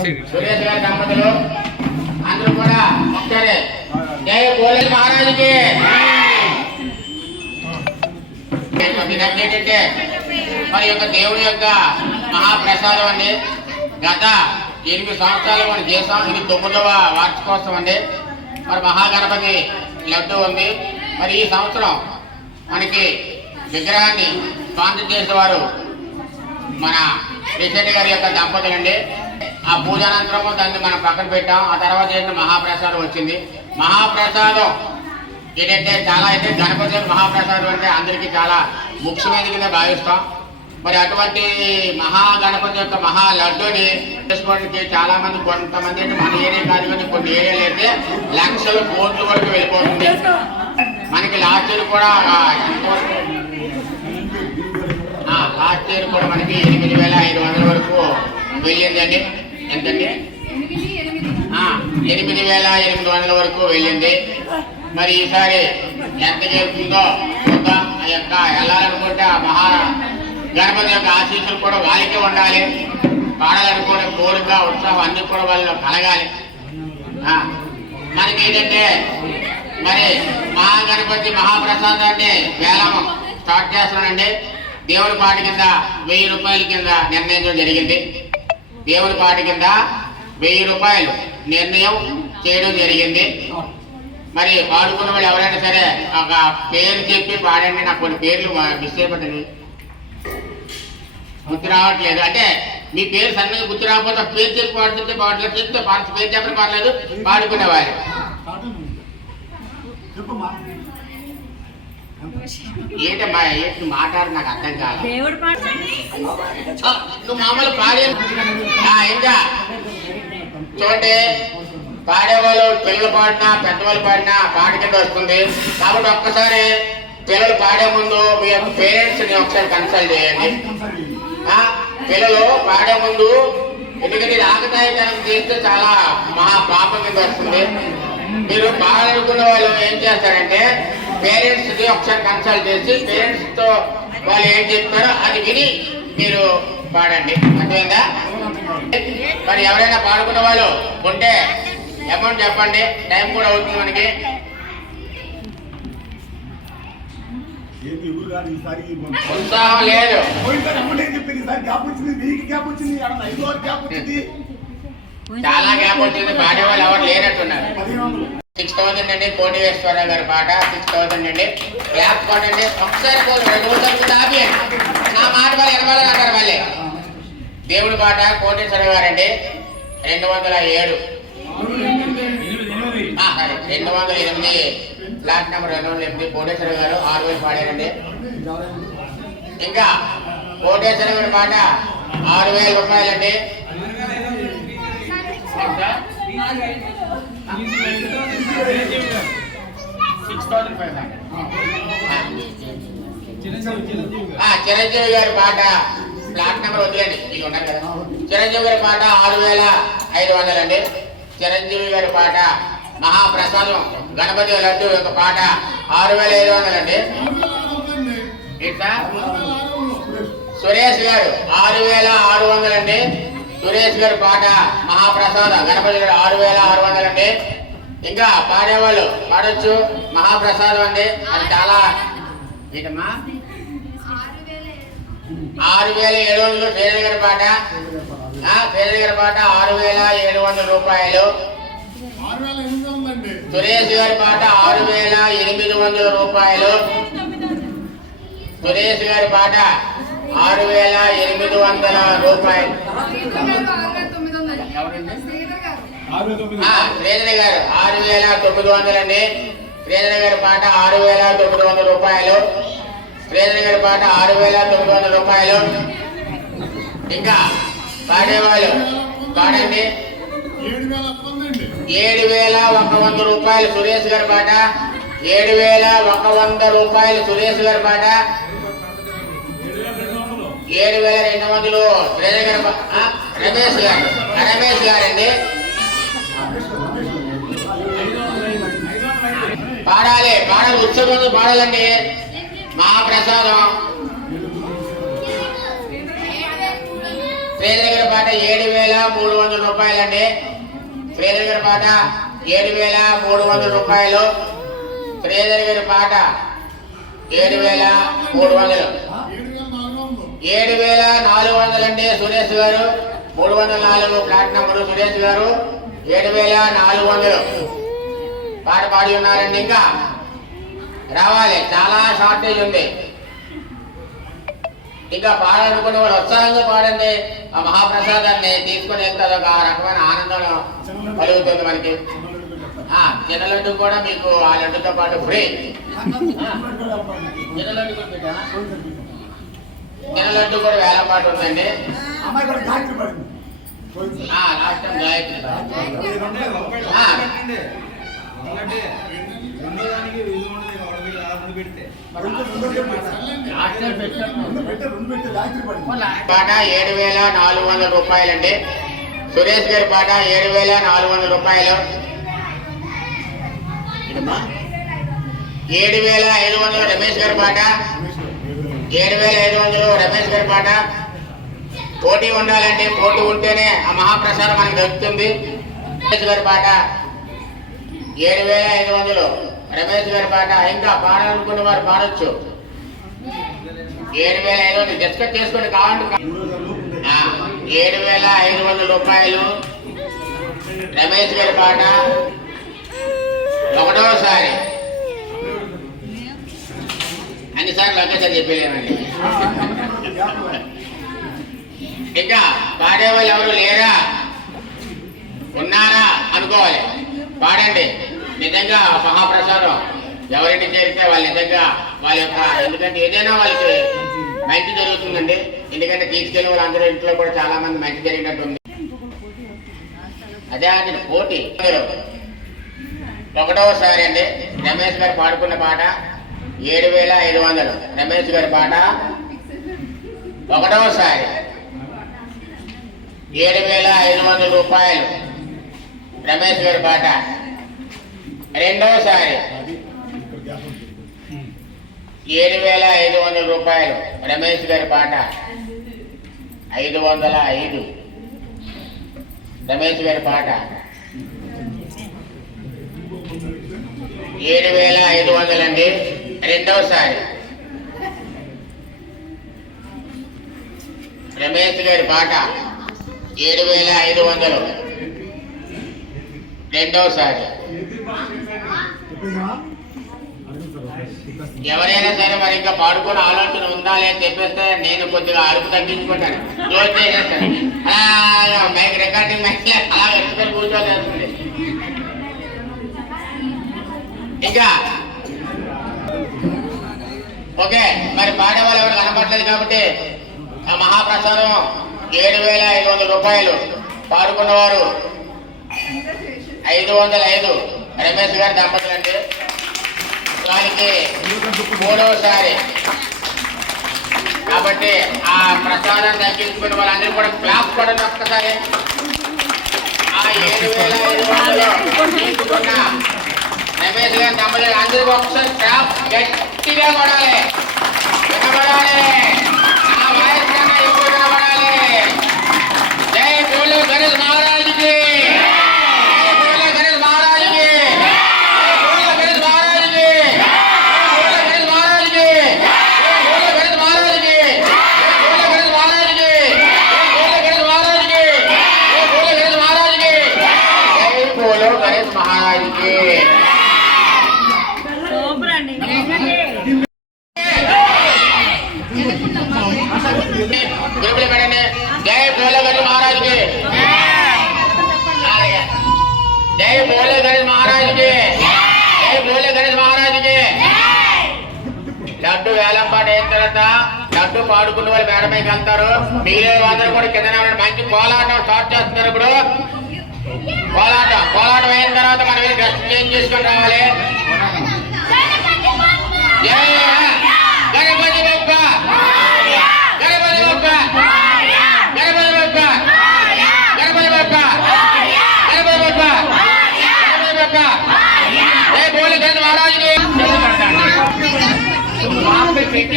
సురేష్ గారి దంపతులు అందరూ కూడా ఒకసారి జై మహారాజుకి. ఏంటంటే మరి యొక్క దేవుడి యొక్క మహాప్రసాదం అండి. గత ఎనిమిది సంవత్సరాలు మనం చేసాం ఇది తొమ్మిదవ వార్షికోత్సవం అండి. మరి మహాగణపతి లడ్డు ఉంది. మరి ఈ సంవత్సరం మనకి విగ్రహాన్ని స్పాన్సర్ చేసేవారు మన ప్రెసిడెంట్ గారి యొక్క దంపతులు అండి ఆ పూజానంతరము దాన్ని మనం పక్కన పెట్టాం. ఆ తర్వాత ఏంటంటే మహాప్రసాదం వచ్చింది. మహాప్రసాదం ఏంటంటే చాలా అయితే గణపతి యొక్క మహాప్రసాదం అంటే అందరికీ చాలా ముఖ్యమైన కింద భావిస్తాం. మరి అటువంటి మహాగణపతి యొక్క మహా లడ్డుని చేసుకోవడానికి చాలా మంది కొంతమంది అంటే మన ఏరియా కాదు కానీ కొన్ని ఏరియాలు అయితే లక్షల కోట్ల వరకు వెళ్ళిపోతుంది. మనకి లాస్ట్ ఇయర్ కూడా లాస్ట్ ఇయర్ కూడా మనకి ఎనిమిది వేల ఐదు వందల వరకు వెళ్ళిందండి. ఎంతండి? ఎనిమిది వేల ఎనిమిది వందల వరకు వెళ్ళింది. మరి ఈసారి ఎంత చేరుతుందో చూద్దాం. ఆ యొక్క వెళ్ళాలనుకుంటే ఆ మహా గణపతి యొక్క ఆశీస్సులు కూడా వాళ్ళకే ఉండాలి. పాడాలనుకునే కోరిక ఉత్సాహం అన్ని కూడా వాళ్ళు కలగాలి. మనకి ఏంటంటే మరి మహాగణపతి మహాప్రసాదాన్ని వేలం స్టార్ట్ చేస్తున్నానండి దేవుడి పాటి కింద వెయ్యి రూపాయల కింద నిర్ణయించడం జరిగింది. దేవుడి పాటి కింద వెయ్యి రూపాయలు నిర్ణయం చేయడం జరిగింది. మరి పాడుకున్న వాళ్ళు ఎవరైనా సరే ఒక పేరు చెప్పి పాడండి నాకు కొన్ని పేర్లు మిస్ అయిపోతుంది గుర్తు రావట్లేదు. అంటే మీ పేరు సన్నగా గుర్తు రాకపోతే పేరు చెప్పి పాడుతుంటే పాడలేదు చెప్తే పేరు చెప్పడం పర్లేదు పాడుకునేవారు చెప్పమ్మా. ఏంటమ్మా ఏంటి మాట్లాడు నాకు అర్థం కాదు. దేవుడు పాట నువ్వు మామూలు పాడే ఆ, ఇంకా చూడండి పాడేవాళ్ళు పిల్లలు పాడినా పెద్దవాళ్ళు పాడినా పాట కింద వస్తుంది. కాబట్టి ఒక్కసారి పిల్లలు పాడే ముందు మీ యొక్క పేరెంట్స్ని ఒకసారి కన్సల్ట్ చేయండి. పిల్లలు పాడే ముందు ఎందుకంటే ఆకతాయితనం చేస్తే చాలా మహా పాపం కింద వస్తుంది. మీరు పాడాలనుకున్న వాళ్ళు ఏం చేస్తారంటే పేరెంట్స్ని ఒకసారి కన్సల్ట్ చేసి పేరెంట్స్తో వాళ్ళు ఏం చెప్తారో అది విని మీరు పాడండి. అర్థమైందా? మరి ఎవరైనా పాడుకున్న వాళ్ళు ఉంటే అమౌంట్ చెప్పండి. టైం కూడా అవుతుంది మనకి. ఉత్సాహం లేదు. చాలా గ్యాప్ వచ్చింది. పాడే వాళ్ళు ఎవరు లేనట్టున్నారు. సిక్స్ థౌసండ్ అండి కోటివేశ్వరరావు గారి పాట సిక్స్ థౌసండ్ అండి. లాస్ట్ పాట అంటే ఒకసారి పోదు రెండు రోజులు ఆపియండి నా మాట వాళ్ళు ఎనభై అంటారు మళ్ళీ దేవుడి పాట కోటేశ్వరరావు అండి రెండు వందల ఏడు. రెండు వందల ఎనిమిది. ఫ్లాట్ నెంబర్ రెండు వందల ఎనిమిది. కోటేశ్వరరావు గారు ఆరు వేలు పాడారండి. ఇంకా కోటేశ్వర గారి పాట ఆరు వేల రూపాయలండి ఎంత? సిక్స్ థౌసండ్ ఫైవ్ హండ్రెడ్ ఆ, చిరంజీవి గారి పాట ఫ్లాట్ నెంబర్ వదిలేండి మీకు ఉన్నారు కదా. చిరంజీవి గారి పాట ఆరు వేల ఐదు వందలు అండి. చిరంజీవి గారి పాట మహాప్రసాదం గణపతి లడ్డు యొక్క పాట ఆరు వేల ఐదు వందలు అండి. ఇట్లా సురేష్ గారు ఆరు వేల ఆరు వందలు అండి. సురేష్ గారి పాట మహాప్రసాద. గణపతి గారు ఆరు వేల ఆరు వందలు అండి ఇంకా పాడేవాళ్ళు పాడొచ్చు. మహాప్రసాదం అండి. అది చాలా ఏంటమ్మా? ఆరు వేల ఏడు వందలు పేరు గారి పాట. పేరు గారి పాట ఆరు వేల ఏడు వందల రూపాయలు. సురేష్ గారి పాట ఆరు వేల ఎనిమిది వందల రూపాయలు. సురేష్ గారి పాట ఆరు వేల ఎనిమిది వందల రూపాయలు. శ్రీధర్ గారు ఆరు వేల తొమ్మిది వందలండి శ్రీధర్ గారి పాట ఆరు వేల తొమ్మిది వందల రూపాయలు. శ్రీధర్ గారి పాట ఆరు వేల తొమ్మిది వందల రూపాయలు. ఇంకా పాడేవాళ్ళు పాడండి. ఏడు వేల ఒక వంద రూపాయలు సురేష్ గారి పాట. ఏడు వేల ఒక వంద రూపాయలు సురేష్ గారి పాట. ఏడు వేల రెండు వందలు. శ్రీధర్ రమేష్ గారు. రమేష్ గారండి. పాడాలి. పాడాలి ఉత్సవం పాడాలండి. మా ప్రసాదం గారి పాట ఏడు వేల మూడు వందల రూపాయలండి. శ్రీధర్ పాట ఏడు వేల మూడు వందల రూపాయలు. శ్రీధర్ పాట ఏడు వేల మూడు వందలు. ఏడు వేల నాలుగు వందలు సురేష్ గారు. మూడు వందల నాలుగు ప్లాట్ నంబరు సురేష్ గారు. ఏడు వేల నాలుగు వందలు. పాట పాడి ఉన్నారండి ఇంకా. రావాలి. చాలా షార్టేజ్ ఉంది. ఇంకా పాడాలనుకున్న వాళ్ళు ఉత్సాహంగా పాడండి. ఆ మహాప్రసాదాన్ని తీసుకొని వెళ్తారు ఒక రకమైన ఆనందం కలుగుతుంది మనకి. ఆ చిన్న లడ్డు కూడా మీకు ఆ లడ్డుతో పాటు ఫ్రీ. చిన్న లడ్డు కూడా లడ్డు కూడా వేల పాటు ఉందండి అమ్మాయి కూడా గాయత్రి పడింది టైం గాయత్రి పాట. ఏడు వేల నాలుగు వందల రూపాయలండి. సురేష్ గారి పాట ఏడు వేల నాలుగు వందల రూపాయలు. ఏడు వేల ఐదు వందలు రమేష్ గారి పాట. ఏడు వేల ఐదు వందలు రమేష్ గారి పాట. పోటీ ఉండాలంటే పోటీ ఉంటేనే ఆ మహాప్రసాదం మనకు దొరుకుతుంది రమేష్ గారి పాట. ఏడు వేల ఐదు వందలు రమేష్ గారి పాట. ఇంకా పాడాలనుకున్న వారు పాడొచ్చు. ఏడు వేల ఐదు వందలు డిస్కస్ చేసుకోండి కావాలంటే ఏడు వేల ఐదు వందల రూపాయలు రమేష్ గారి పాట. ఒకటోసారి. అన్నిసార్లు ఒకేసారి చెప్పలేమండి ఇంకా పాడే వాళ్ళు ఎవరు లేరా? ఉన్నారా? అనుకోవాలి. పాడండి. నిజంగా మహాప్రసాదం. ఎవరింటి చేరితే వాళ్ళు నిజంగా వాళ్ళ యొక్క ఎందుకంటే ఏదైనా వాళ్ళకి మంచి జరుగుతుందండి. ఎందుకంటే తీసుకెళ్ళిన వాళ్ళందరూ ఇంట్లో కూడా చాలా మంది మంచి జరిగినట్టు ఉంది అదే అది పోటీ. ఒకటోసారి అండి రమేష్ గారు పాడుకున్న పాట ఏడు వేల ఐదు వందలు. రమేష్ గారి పాట ఒకటవసారి ఏడు వేల ఐదు వందల రూపాయలు. రమేష్ గారి పాట రెండవసారి ఏడు వేల ఐదు వందల రూపాయలు. రమేష్ గారి పాట ఐదు వందల ఐదు. రమేష్ గారి పాట ఏడు వేల ఐదు వందలండి. రెండవసారి. రమేష్ గారి పాట ఏడు వేల ఐదు వందలు. రెండవసారి. ఎవరైనా సరే మరి ఇంకా పాడుకున్న ఆలోచన ఉందా లేదని చెప్పేస్తే నేను కొద్దిగా అరుపు తగ్గించుకుంటాను. క్లోజ్ చేసేస్తాను మైక్ రికార్డింగ్ మైక్ అలా ఎత్తుకొని కూర్చోలేస్తుంది ఇంకా ఓకే మరి పాడే వాళ్ళు ఎవరు కాబట్టి ఆ మహాప్రసాదం ఏడు వేల ఐదు వందల రూపాయలు పాడుకున్నవారు. ఐదు వందల ఐదు. రమేష్ గారి దంపతులండి దానికి మూడవసారి. కాబట్టి ఆ ప్రసాదాన్ని దక్కించుకున్న వాళ్ళందరూ కూడా క్లాప్ కూడా ఒక్కసారి. ఆ ఏడు వేల ఐదు వందలు తీసుకున్న రమేష్ గారి దంపతులు అందరూ ఒకసారి క్లాప్ గట్టిగా కొడాలి. సూపర్ అండి జై బోలో గణేష్ మహారాజుకి జై గణేష్ మహారాజుకి జై లడ్డు వేలం పాట అయిన తర్వాత లడ్డు పాడుకున్న వాళ్ళు మేడపైకి వెళ్తారు మిగిలిన వాళ్ళందరూ కూడా కింద మంచి కోలాటం స్టార్ట్ చేస్తున్నారు ఇప్పుడు కోలాటం కోలాటం అయిన తర్వాత మనం వెళ్ళి డ్రెస్ చేంజ్ చేసుకొని రావాలి గణపతి బొబ్బా గణపతి బప్ప గణపతి బప్ప గణపతి బప్ప గణపతి బప్ప గణపతి బప్ప జై బోలి గణపతి మహారాజుకి మామూలు పెట్టెలో పెట్టండి. పెట్టెలో ఈయనకి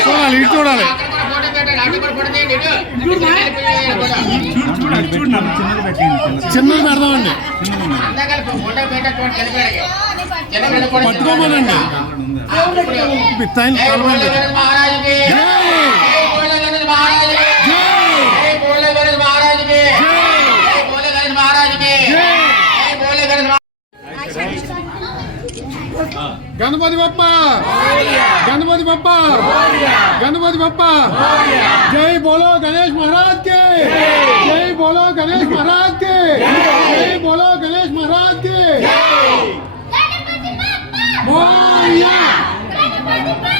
చూడాలి ఇటు చూడాలి కూడా ఫోటో పెట్టండి. అటు కూడా ఫోటో తీయండి. ఇటు. ఫోటో. చిన్నది పెడదామండి అందరూ కలిపి ఫోటో పెట్టేటువంటి చిన్నపిల్లలకి. చిన్నపిల్లలు కూడా పట్టుకోమనండి బిత్తాయిని జై కలవండి బోలో గణేష్ మహారాజుకి. జై బోలో గణేష్ మహారాజుకి. జై బోలో గణేష్ మహారాజుకి. జై బోలో గణేష్ మహారాజుకి. జై బోలో గణేష్ మహా- గణపతి బప్ప గణపతి బప్ప గణపతి బప్ప జై బోలో గణేష్ మహారాజ్ కే జై బోలో గణేష్ మహారాజ్ కే జై బోలో గణేష్ మహారాజ్ కే మోరియా గణపతి